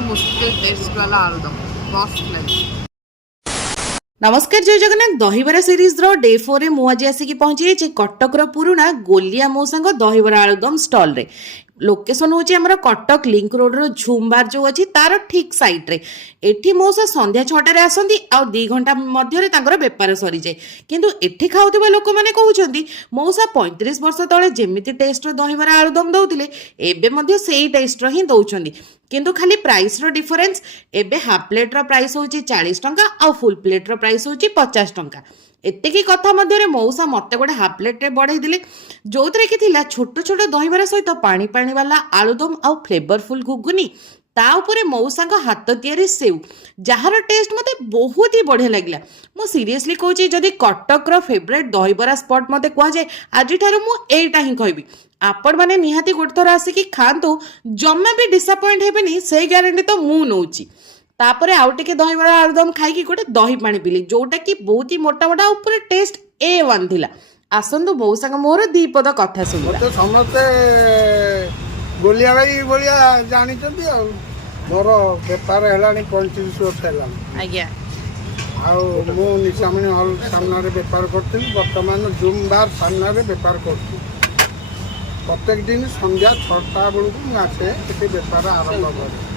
मुश्किल टेस्ट वाला आलूदम मस्त लगे। नमस्कार जय जगन्नाथ दहीबरा सीरीज रो डे 4 रे मु आज आसिक पहुंची जे कटक रो पुराना गोलिया मौसांग दहीबरा आलुदम स्टॉल रे। लोकेशन होची हमर कटक लिंक रोड रो झुमबार जो अछि तार ठीक साइड रे। एठी मौसा संध्या 6टा रे आसंदी आ 2 घंटा मध्य रे तांकर व्यापार सरी जाय, किंतु एठी खाउतबा लोक माने कहउछंदी मौसा 35 वर्ष तळे जेमिति टेस्ट रो दहीबरा आलुदम दउतिले एबे मध्य सेही टेस्ट रो ही दउछंदी, किंतु खाली प्राइस रो डिफरेंस। एबे हाफ प्लेट रो प्राइस होची 40 टंका आ फुल प्लेट रो प्राइस होची 50 टंका। एतिकी कथा मध्य मौसा मते गोटे हाफ प्लेट रे बढ़ाई दिले, जोथरे कि थिला छोट छोट दहीबरा सहित पानी पानी वाला आलुदम आ फ्लेवरफुल घुगुनी, ता उपरे मौसांग हाथ तियारी सेव, जार टेस्ट मते बहुत ही बढ़िया लगिला। मु सीरियसली कहूची जदि कटक रो फेवरेट दहीबरा स्पॉट मते कह जाए आज ठारू मु एटा ही कहबी। आपण माने निहाती गोटे थर आसिकी खांतु, जम्मा भी डिसअपॉइंट हेबेनी से ग्यारंटी तो मु नउची। तापरे आउ टिके दहीबरा आलुदम खाइकी गोटे दही पानी पिली, जोटा कि बहुत ही मोटा मोटा ऊपर टेस्ट A1 थिला। आसंदु मौसांग मोर दी पद कथा सुनिबा। तो समस्ते गोलिया भाई बोलिया जानी मोर बेपार है 35 वर्ष है आज्ञा मु निशामणि हल सामने बेपार करी बर्तमान जूम बार सामने बेपार कर प्रत्येक दिन संध्या 6टा बेलू आसे बेपार आरंभ कर।